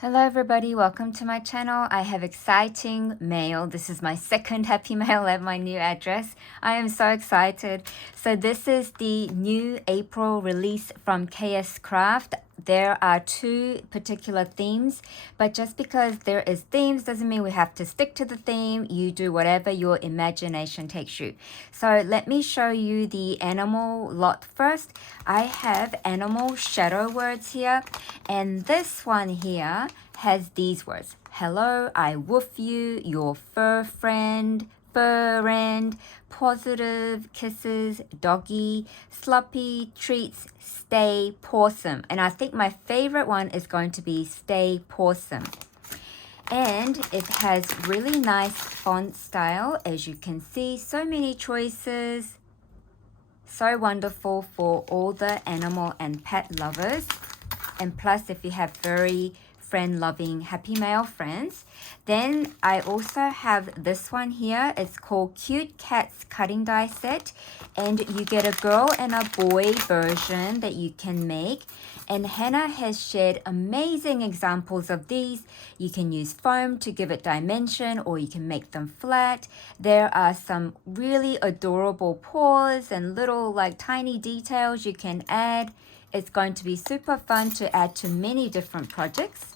Hello everybody, welcome to my channel. I have exciting mail. This is my second happy mail at my new address. I am so excited. So this is the new April release from KSCRAFT. There are two particular themes, but just because there is themes doesn't mean we have to stick to the theme. You do whatever your imagination takes you. So let me show you the animal lot first. I have animal shadow words here, and this one here has these words. Hello, I woof you, your fur friend, positive, kisses, doggy, sloppy, treats, stay, pawsome. And I think my favorite one is going to be stay pawsome. And it has really nice font style, as you can see. So many choices. So wonderful for all the animal and pet lovers. And plus, if you have furry, friend-loving, happy mail friends. Then I also have this one here. It's called Cute Cats Cutting Die Set. And you get a girl and a boy version that you can make. And Hannah has shared amazing examples of these. You can use foam to give it dimension, or you can make them flat. There are some really adorable paws and little like tiny details you can add. It's going to be super fun to add to many different projects.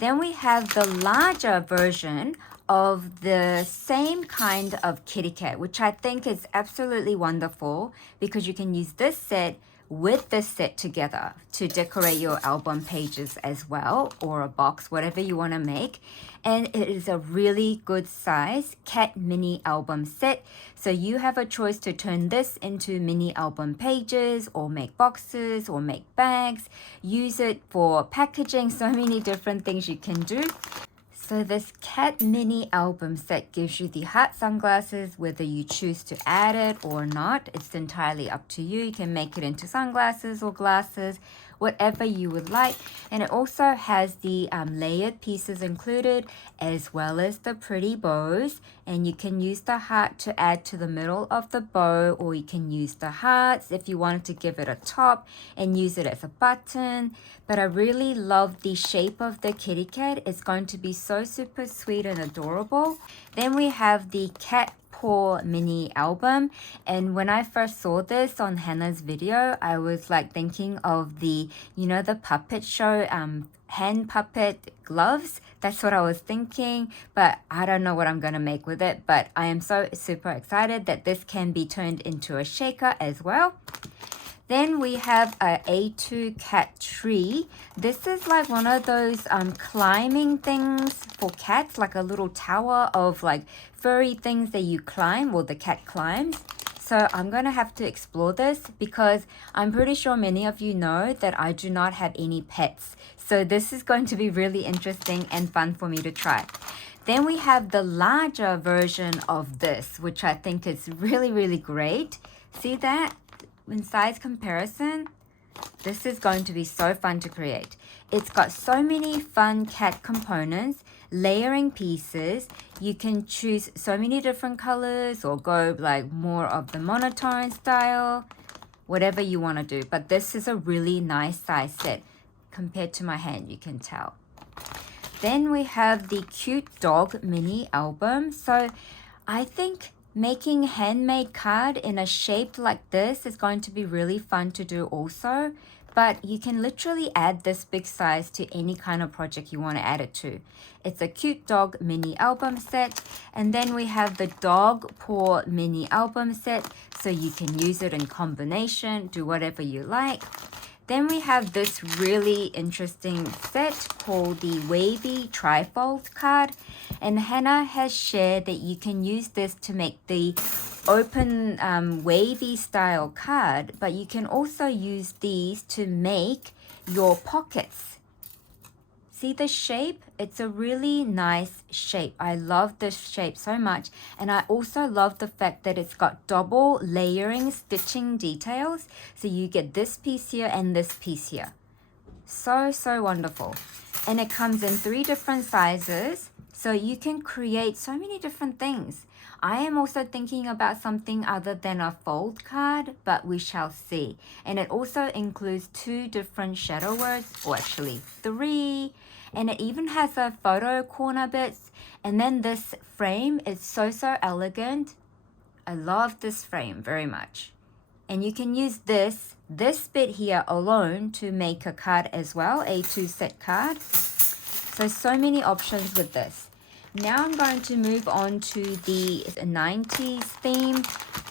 Then we have the larger version of the same kind of kitty cat, which I think is absolutely wonderful because you can use this set with this set together to decorate your album pages as well, or a box, whatever you want to make. And it is a really good size cat mini album set. So you have a choice to turn this into mini album pages, or make boxes, or make bags. Use it for packaging, so many different things you can do. So this cat mini album set gives you the heart sunglasses, whether you choose to add it or not. It's entirely up to you. You can make it into sunglasses or glasses, whatever you would like. And it also has the layered pieces included, as well as the pretty bows. And you can use the heart to add to the middle of the bow, or you can use the hearts if you wanted to give it a top and use it as a button. But I really love the shape of the kitty cat. It's going to be so super sweet and adorable. Then we have the cat paw mini album, and when I first saw this on Hannah's video, I was like thinking of the, you know, the puppet show hand puppet gloves. That's what I was thinking, but I don't know what I'm gonna make with it. But I am so super excited that this can be turned into a shaker as well. Then we have a A2 cat tree. This is like one of those climbing things for cats, like a little tower of like furry things that you climb, or the cat climbs. So I'm going to have to explore this because I'm pretty sure many of you know that I do not have any pets. So this is going to be really interesting and fun for me to try. Then we have the larger version of this, which I think is really, really great. See that? In size comparison, this is going to be so fun to create. It's got so many fun cat components, layering pieces. You can choose so many different colors or go like more of the monotone style, whatever you want to do. But this is a really nice size set compared to my hand, you can tell. Then we have the cute dog mini album. So I think making handmade card in a shape like this is going to be really fun to do also, but you can literally add this big size to any kind of project you want to add it to. It's a cute dog mini album set, and then we have the dog paw mini album set, so you can use it in combination, do whatever you like. Then we have this really interesting set called the Wavy trifold card. And Hannah has shared that you can use this to make the open wavy style card, but you can also use these to make your pockets. See the shape? It's a really nice shape. I love this shape so much. And I also love the fact that it's got double layering stitching details. So you get this piece here and this piece here. So, so wonderful. And it comes in 3 different sizes. So you can create so many different things. I am also thinking about something other than a fold card, but we shall see. And it also includes 2 different shadow words, or actually 3. And it even has a photo corner bits. And then this frame is so elegant. I love this frame very much. And you can use this bit here alone to make a card as well, a 2-set card. So many options with this. Now I'm going to move on to the 90s theme.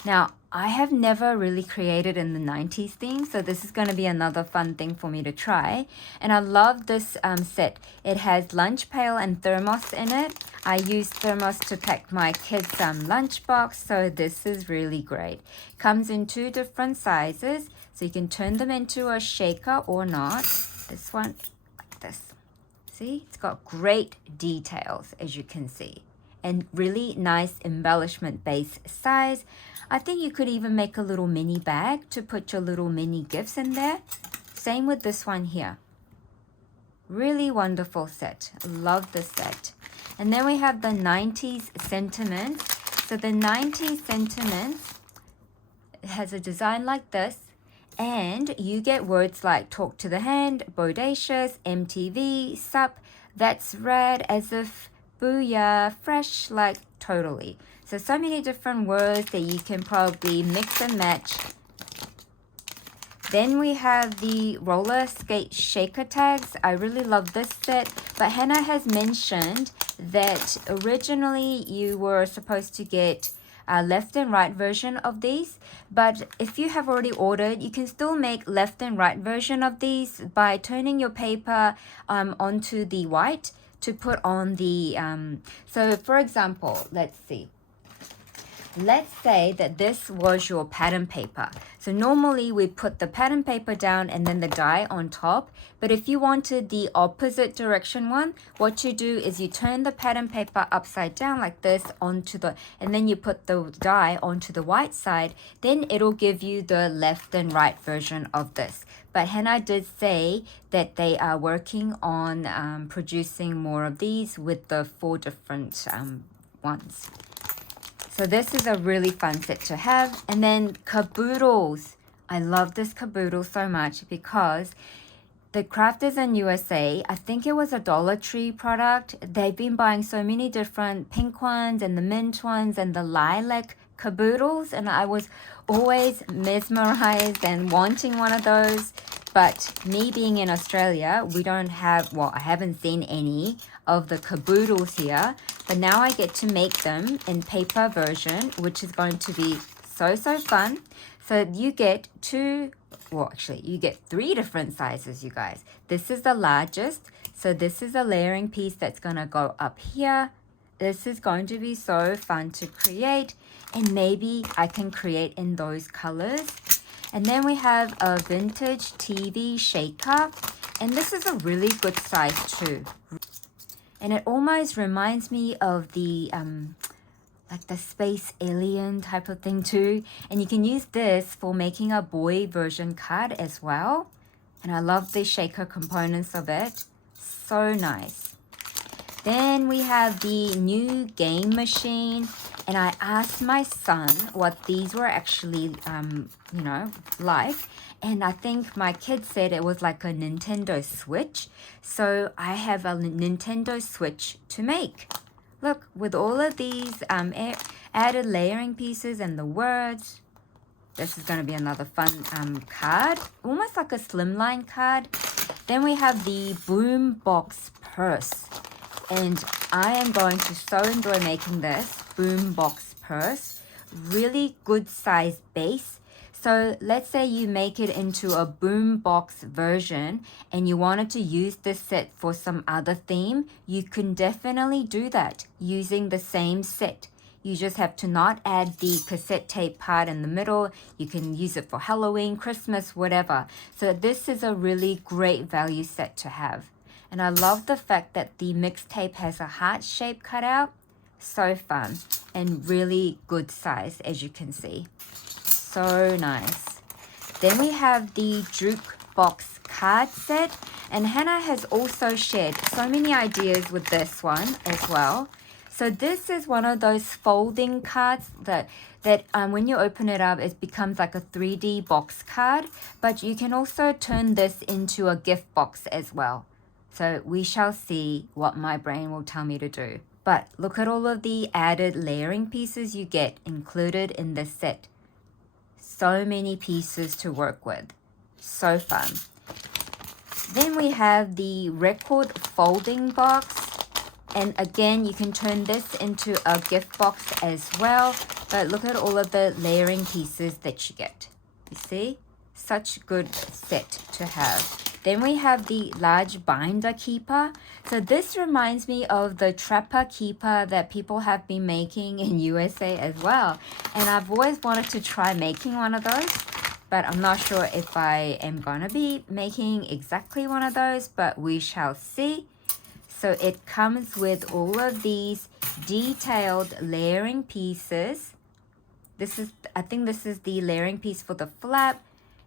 Now, I have never really created in the 90s theme, so this is going to be another fun thing for me to try. And I love this set. It has lunch pail and thermos in it. I use thermos to pack my kids' lunchbox, so this is really great. Comes in 2 different sizes, so you can turn them into a shaker or not. This one, like this. See, it's got great details, as you can see, and really nice embellishment base size. I think you could even make a little mini bag to put your little mini gifts in there. Same with this one here. Really wonderful set. Love this set. And then we have the 90s sentiments. So the 90s sentiments has a design like this. And you get words like talk to the hand, bodacious, MTV, sup, that's rad, as if, booyah, fresh, like totally. So many different words that you can probably mix and match. Then we have the roller skate shaker tags. I really love this set, but Hannah has mentioned that originally you were supposed to get a left and right version of these, but if you have already ordered, you can still make left and right version of these by turning your paper onto the white to put on the so for example, let's say that this was your pattern paper. So normally we put the pattern paper down and then the die on top. But if you wanted the opposite direction one, what you do is you turn the pattern paper upside down like this onto the, and then you put the die onto the white side, then it'll give you the left and right version of this. But Hannah did say that they are working on producing more of these with the 4 different ones. So this is a really fun set to have. And then caboodles. I love this caboodle so much because the crafters in USA, I think it was a Dollar Tree product. They've been buying so many different pink ones and the mint ones and the lilac caboodles. And I was always mesmerized and wanting one of those. But me being in Australia, we don't have, well, I haven't seen any of the caboodles here. But now I get to make them in paper version, which is going to be so fun. So you get you get 3 different sizes, you guys. This is the largest. So this is a layering piece that's going to go up here. This is going to be so fun to create. And maybe I can create in those colors. And then we have a vintage TV shaker. And this is a really good size too. And it almost reminds me of the like the space alien type of thing too. And you can use this for making a boy version card as well. And I love the shaker components of it. So nice. Then we have the new game machine. And I asked my son what these were actually, like. And I think my kid said it was like a Nintendo Switch. So I have a Nintendo Switch to make. Look, with all of these added layering pieces and the words. This is going to be another fun card. Almost like a slimline card. Then we have the boom box purse. And I am going to so enjoy making this boom box purse. Really good size base. So let's say you make it into a boom box version and you wanted to use this set for some other theme, you can definitely do that using the same set. You just have to not add the cassette tape part in the middle. You can use it for Halloween, Christmas, whatever. So this is a really great value set to have. And I love the fact that the mixtape has a heart shape cutout. So fun and really good size, as you can see. So nice. Then we have the Juke box card set. And Hannah has also shared so many ideas with this one as well. So this is one of those folding cards that when you open it up, it becomes like a 3D box card. But you can also turn this into a gift box as well. So we shall see what my brain will tell me to do. But look at all of the added layering pieces you get included in this set. So many pieces to work with. So fun. Then we have the record folding box. And again, you can turn this into a gift box as well. But look at all of the layering pieces that you get. You see? Such good set to have. Then we have the large binder keeper. So this reminds me of the trapper keeper that people have been making in USA as well. And I've always wanted to try making one of those, but I'm not sure if I am gonna be making exactly one of those, but we shall see. So it comes with all of these detailed layering pieces. I think this is the layering piece for the flap.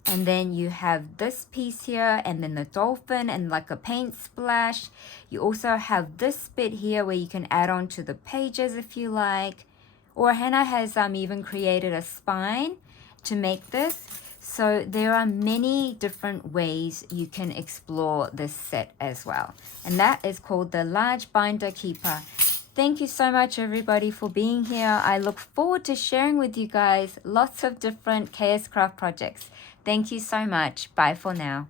And then you have this piece here, and then the dolphin and like a paint splash. You also have this bit here where you can add on to the pages if you like. Or Hannah has even created a spine to make this. So there are many different ways you can explore this set as well. And that is called the large binder keeper. Thank you so much everybody for being here. I look forward to sharing with you guys lots of different KS Craft projects. Thank you so much. Bye for now.